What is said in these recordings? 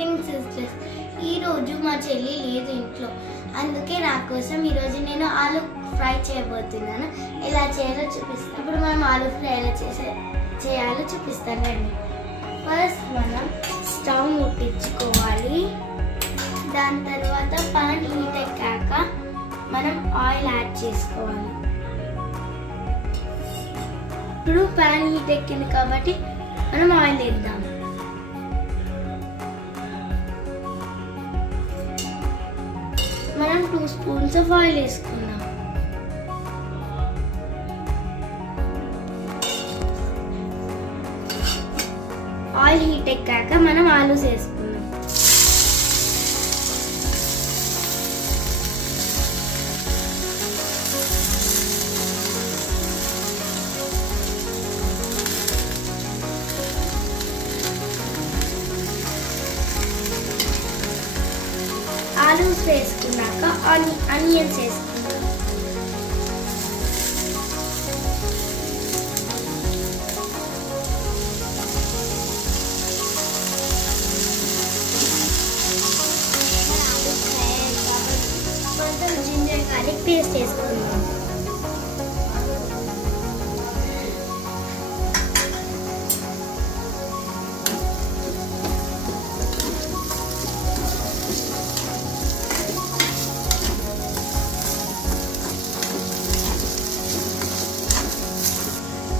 Greetings sisters. ఈరోజు మా చెల్లి లేదు ఇంట్లో, అందుకే నా కోసం ఈరోజు నేను ఆలు ఫ్రై చేయబోతున్నాను. ఎలా చేయాలో చూపిస్తాను. ఇప్పుడు మనం ఆలు ఫ్రై ఎలా చేయాలో చూపిస్తాను రండి. ఫస్ట్ మనం స్టవ్ ముట్టించుకోవాలి. దాని తర్వాత పాన్ హీట్ ఎక్కాక మనం ఆయిల్ యాడ్ చేసుకోవాలి. ఇప్పుడు పాన్ హీట్ ఎక్కింది కాబట్టి మనం ఆయిల్ వేద్దాం. మనం 2 స్పూన్స్ ఆఫ్ ఆయిల్ వేసుకుందాం. ఆయిల్ హీట్ ఎక్కాక మనం ఆలూస్ వేసుకుందాం. ఆలూస్ వేసుకున్నాక ఆనియన్స్ వేసుకుందాం. కొంచెం జింజర్ గార్లిక్ పేస్ట్ వేసుకుందాం.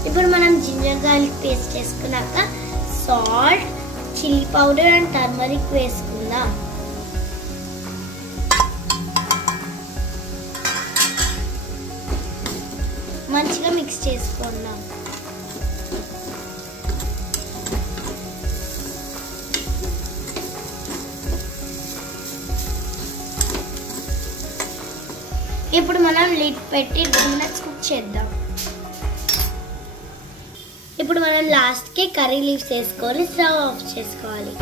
ఇప్పుడు మనం జింజర్ గార్లిక్ పేస్ట్ వేసుకున్నాక salt, chilli powder and turmeric వేసుకుందాం. మంచిగా మిక్స్ చేసుకుందాం. ఇప్పుడు మనం లిడ్ పెట్టి 2 మినిట్స్ కుక్ చేద్దాం. ఇప్పుడు మనం లాస్ట్కి కర్రీ లీవ్స్ వేసుకొని స్టవ్ ఆఫ్ చేసుకోవాలి.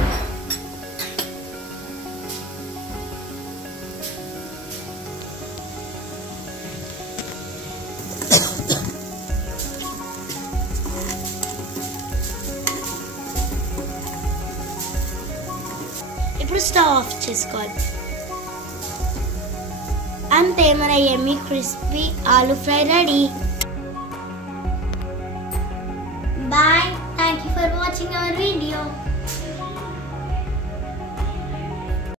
ఇప్పుడు స్టవ్ ఆఫ్ చేసుకోవాలి. అంతే, మన యమ్మీ క్రిస్పీ ఆలు fry ready. Bye. Thank you for watching our video.